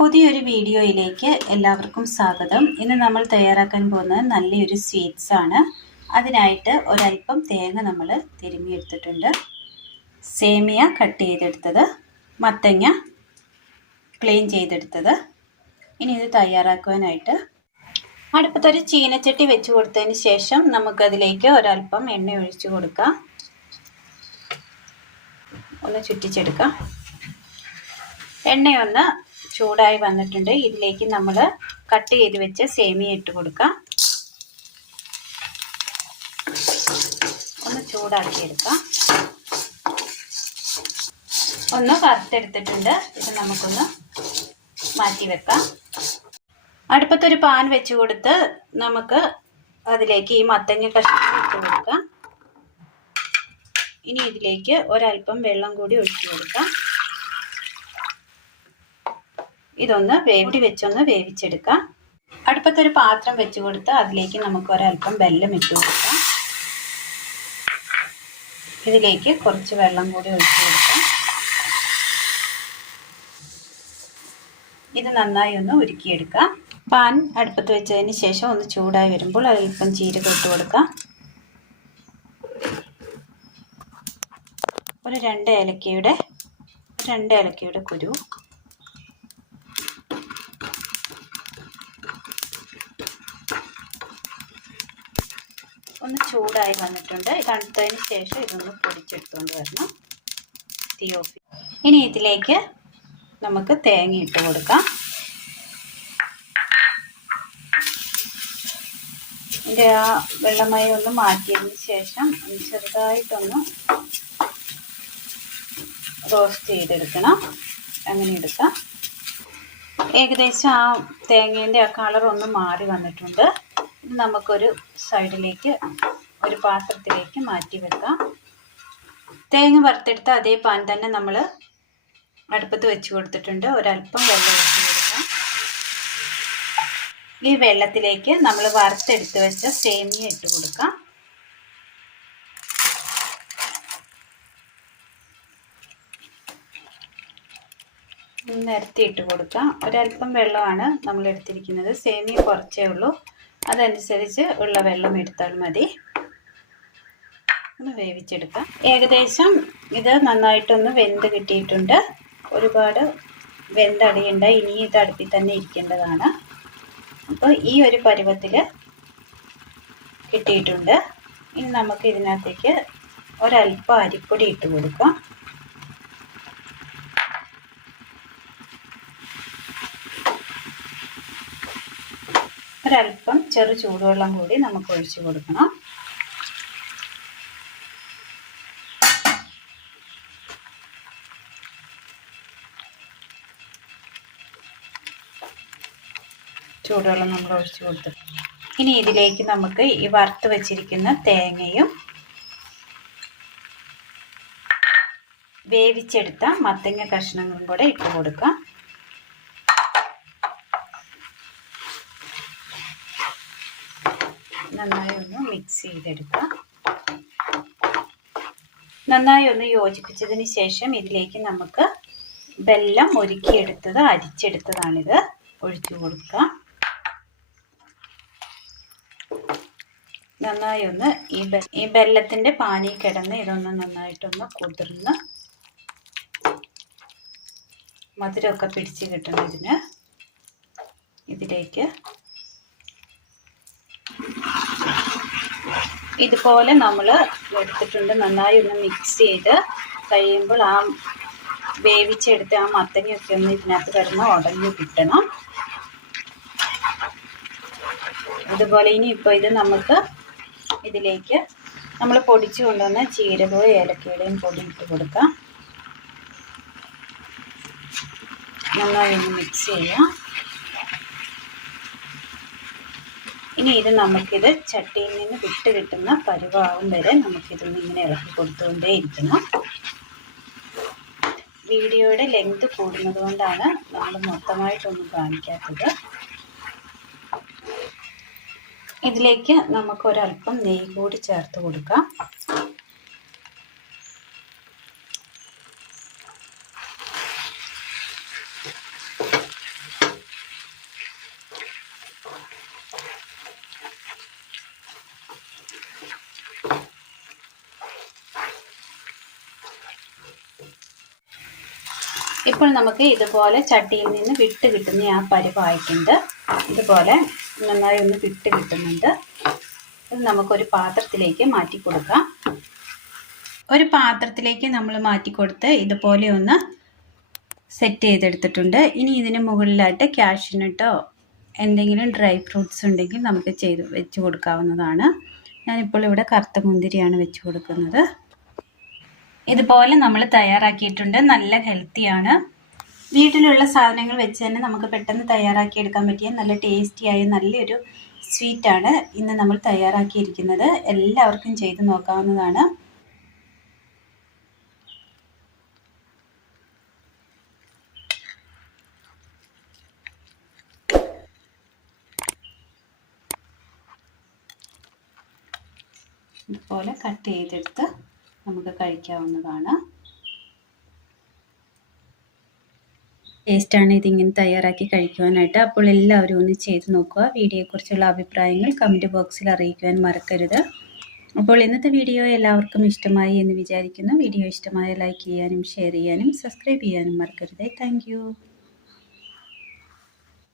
പുതിയൊരു വീഡിയോയിലേക്ക് എല്ലാവർക്കും സ്വാഗതം. ഇന്ന് നമ്മൾ തയ്യാറാക്കാൻ പോകുന്നത് നല്ലൊരു സ്വീറ്റ്സ് ആണ്. അതിനായിട്ട് ഒരല്പം തേങ്ങ നമ്മൾ തിരുമ്മിയെടുത്തിട്ടുണ്ട്, സേമിയ കട്ട് ചെയ്തെടുത്തത്, മത്തങ്ങ ക്ലീൻ ചെയ്തെടുത്തത്. ഇനി ഇത് തയ്യാറാക്കുവാനായിട്ട് അടുപ്പത്തൊരു ചീനച്ചട്ടി വെച്ച് കൊടുത്തതിന് ശേഷം നമുക്കതിലേക്ക് ഒരല്പം എണ്ണ ഒഴിച്ച് കൊടുക്കാം. ഒന്ന് ചുറ്റിച്ചെടുക്കാം. എണ്ണയൊന്ന് ചൂടായി വന്നിട്ടുണ്ട്. ഇതിലേക്ക് നമ്മൾ കട്ട് ചെയ്ത് വെച്ച സേമിയ ഇട്ട് കൊടുക്കാം. ഒന്ന് ചൂടാക്കിയെടുക്കാം. ഒന്ന് വറുത്തെടുത്തിട്ടുണ്ട്. ഇത് നമുക്കൊന്ന് മാറ്റി വെക്കാം. അടുപ്പത്തൊരു പാൻ വെച്ച് കൊടുത്ത് നമുക്ക് അതിലേക്ക് ഈ മത്തങ്ങ കഷ്ണം ഇട്ട് കൊടുക്കാം. ഇനി ഇതിലേക്ക് ഒരല്പം വെള്ളം കൂടി ഒഴിച്ചു കൊടുക്കാം. ഇതൊന്ന് വെച്ചൊന്ന് വേവിച്ചെടുക്കാം. അടുപ്പത്തൊരു പാത്രം വെച്ച് കൊടുത്ത് അതിലേക്ക് നമുക്ക് ഒരല്പം വെള്ളം ഇട്ട് കൊടുക്കാം. ഇതിലേക്ക് കുറച്ച് വെള്ളം കൂടി ഒഴിച്ചു കൊടുക്കാം. ഇത് നന്നായി ഒന്ന് ഉരുക്കിയെടുക്കാം. പാൻ അടുപ്പത്ത് വെച്ചതിന് ശേഷം ഒന്ന് ചൂടായി വരുമ്പോൾ അല്പം ജീരകം ഇട്ട് കൊടുക്കാം. ഒരു രണ്ട് ഏലക്കയുടെ കുരു, ഒന്ന് ചൂടായി വന്നിട്ടുണ്ട്. തണുത്തതിന് ശേഷം ഇതൊന്ന് പൊടിച്ചെടുത്തുകൊണ്ട് വരണം. തീ ഓഫ്. ഇനി ഇതിലേക്ക് നമുക്ക് തേങ്ങ ഇട്ട് കൊടുക്കാം. ഇതിൻ്റെ ആ വെള്ളമയം ഒന്ന് മാറ്റിയതിന് ശേഷം ചെറുതായിട്ടൊന്ന് റോസ്റ്റ് ചെയ്തെടുക്കണം. അങ്ങനെ എടുക്കാം. ഏകദേശം ആ തേങ്ങേൻ്റെ ആ കളർ ഒന്ന് മാറി വന്നിട്ടുണ്ട്. ഇത് നമുക്കൊരു സൈഡിലേക്ക് ഒരു പാത്രത്തിലേക്ക് മാറ്റി വെക്കാം. തേങ്ങ വറുത്തെടുത്ത അതേ പാൻ തന്നെ നമ്മൾ അടുപ്പത്ത് വെച്ച് കൊടുത്തിട്ടുണ്ട്. ഒരല്പം വെള്ളം ഒഴിച്ച് കൊടുക്കാം. ഈ വെള്ളത്തിലേക്ക് നമ്മൾ വറുത്തെടുത്ത് വെച്ച സേമിയ ഇട്ട് കൊടുക്കാം. നിരത്തി ഇട്ട് കൊടുക്കാം. ഒരല്പം വെള്ളമാണ് നമ്മൾ എടുത്തിരിക്കുന്നത്. സേമിയ കുറച്ചേ ഉള്ളൂ, അതനുസരിച്ച് ഉള്ള വെള്ളം എടുത്താൽ മതി. ഒന്ന് വേവിച്ചെടുക്കാം. ഏകദേശം ഇത് നന്നായിട്ടൊന്ന് വെന്ത് കിട്ടിയിട്ടുണ്ട്. ഒരുപാട് വെന്തടിയണ്ട. ഇനി ഇത് അടുപ്പിൽ തന്നെ ഇരിക്കേണ്ടതാണ്. അപ്പോൾ ഈ ഒരു പരുവത്തിൽ കിട്ടിയിട്ടുണ്ട്. ഇനി നമുക്ക് ഇതിനകത്തേക്ക് ഒരല്പം അരിപ്പൊടി ഇട്ട് കൊടുക്കാം. ഒരല്പം ചെറു ചൂടുവെള്ളം കൂടി നമുക്ക് ഒഴിച്ചു കൊടുക്കണം. ചൂടുവെള്ളം നമ്മൾ ഒഴിച്ചു കൊടുത്തു. ഇനി ഇതിലേക്ക് നമുക്ക് ഈ വറുത്ത് വെച്ചിരിക്കുന്ന തേങ്ങയും വേവിച്ചെടുത്ത മത്തങ്ങ കഷ്ണങ്ങളും കൂടെ ഇട്ട് കൊടുക്കാം. നന്നായി ഒന്ന് മിക്സ് ചെയ്തെടുക്കാം. നന്നായി ഒന്ന് യോജിപ്പിച്ചതിന് ശേഷം ഇതിലേക്ക് നമുക്ക് വെള്ളം ഒരുക്കിയെടുത്തത് അരിച്ചെടുത്തതാണിത് ഒഴിച്ചു കൊടുക്കാം. നന്നായി ഒന്ന് ഈ വെള്ളത്തിൻ്റെ പാനി കിടന്ന് ഇതൊന്ന് നന്നായിട്ടൊന്ന് കുതിർന്ന് മധുരമൊക്കെ പിടിച്ച് കിട്ടുന്നതിന് ഇതിലേക്ക് ഇതുപോലെ നമ്മൾ എടുത്തിട്ടുണ്ട്. നന്നായി ഒന്ന് മിക്സ് ചെയ്ത് കഴിയുമ്പോൾ ആ വേവിച്ചെടുത്ത് ആ മത്തങ്ങയൊക്കെ ഒന്ന് ഇതിനകത്ത് കിടന്ന് ഉടഞ്ഞു കിട്ടണം. അതുപോലെ ഇനിയിപ്പോൾ ഇത് നമുക്ക് ഇതിലേക്ക് നമ്മൾ പൊടിച്ചു കൊണ്ടുവന്ന ജീരകവും ഏലക്കയുടെയും പൊടി ഇട്ട് കൊടുക്കാം. നന്നായി ഒന്ന് മിക്സ് ചെയ്യാം. ഇനി ഇത് നമുക്കിത് ചട്ടിയിൽ നിന്ന് വിട്ട് കിട്ടുന്ന പരുവാകും വരെ നമുക്കിതൊന്ന് ഇങ്ങനെ ഇളക്കി കൊടുത്തുകൊണ്ടേയിരിക്കണം. വീഡിയോയുടെ ലെങ്ത് കൂടുന്നത് കൊണ്ടാണ് നമ്മൾ മൊത്തമായിട്ടൊന്നും കാണിക്കാത്തത്. ഇതിലേക്ക് നമുക്ക് ഒരല്പം നെയ്യ് കൂടി ചേർത്ത് കൊടുക്കാം. ഇപ്പോൾ നമുക്ക് ഇതുപോലെ ചട്ടിയിൽ നിന്ന് വിട്ട് കിട്ടുന്ന ആ പരുവായിട്ടുണ്ട്. ഇതുപോലെ നന്നായി ഒന്ന് വിട്ട് കിട്ടുന്നുണ്ട്. ഇത് നമുക്കൊരു പാത്രത്തിലേക്ക് മാറ്റി കൊടുക്കാം. ഒരു പാത്രത്തിലേക്ക് നമ്മൾ മാറ്റി കൊടുത്ത് ഇതുപോലെ ഒന്ന് സെറ്റ് ചെയ്തെടുത്തിട്ടുണ്ട്. ഇനി ഇതിന് മുകളിലായിട്ട് കാഷ്യൂനട്ടോ എന്തെങ്കിലും ഡ്രൈ ഫ്രൂട്ട്സ് ഉണ്ടെങ്കിൽ നമുക്ക് വെച്ച് കൊടുക്കാവുന്നതാണ്. ഞാനിപ്പോൾ ഇവിടെ കറുത്ത മുന്തിരിയാണ് വെച്ച് കൊടുക്കുന്നത്. ഇതുപോലെ നമ്മൾ തയ്യാറാക്കിയിട്ടുണ്ട്. നല്ല ഹെൽത്തിയാണ്. വീട്ടിലുള്ള സാധനങ്ങൾ വെച്ച് തന്നെ നമുക്ക് പെട്ടെന്ന് തയ്യാറാക്കിയെടുക്കാൻ പറ്റിയ നല്ല ടേസ്റ്റിയായ നല്ലൊരു സ്വീറ്റാണ് ഇന്ന് നമ്മൾ തയ്യാറാക്കിയിരിക്കുന്നത്. എല്ലാവർക്കും ചെയ്ത് നോക്കാവുന്നതാണ്. ഇതുപോലെ കട്ട് ചെയ്തെടുത്ത് നമുക്ക് കഴിക്കാവുന്നതാണ്. ടേസ്റ്റാണ് ഇതിങ്ങനെ തയ്യാറാക്കി കഴിക്കുവാനായിട്ട്. അപ്പോൾ എല്ലാവരും ഒന്ന് ചെയ്ത് നോക്കുക. വീഡിയോയെക്കുറിച്ചുള്ള അഭിപ്രായങ്ങൾ കമൻറ്റ് ബോക്സിൽ അറിയിക്കുവാൻ മറക്കരുത്. അപ്പോൾ ഇന്നത്തെ വീഡിയോ എല്ലാവർക്കും ഇഷ്ടമായി എന്ന് വിചാരിക്കുന്നു. വീഡിയോ ഇഷ്ടമായ ലൈക്ക് ചെയ്യാനും ഷെയർ ചെയ്യാനും സബ്സ്ക്രൈബ് ചെയ്യാനും മറക്കരുത്. താങ്ക്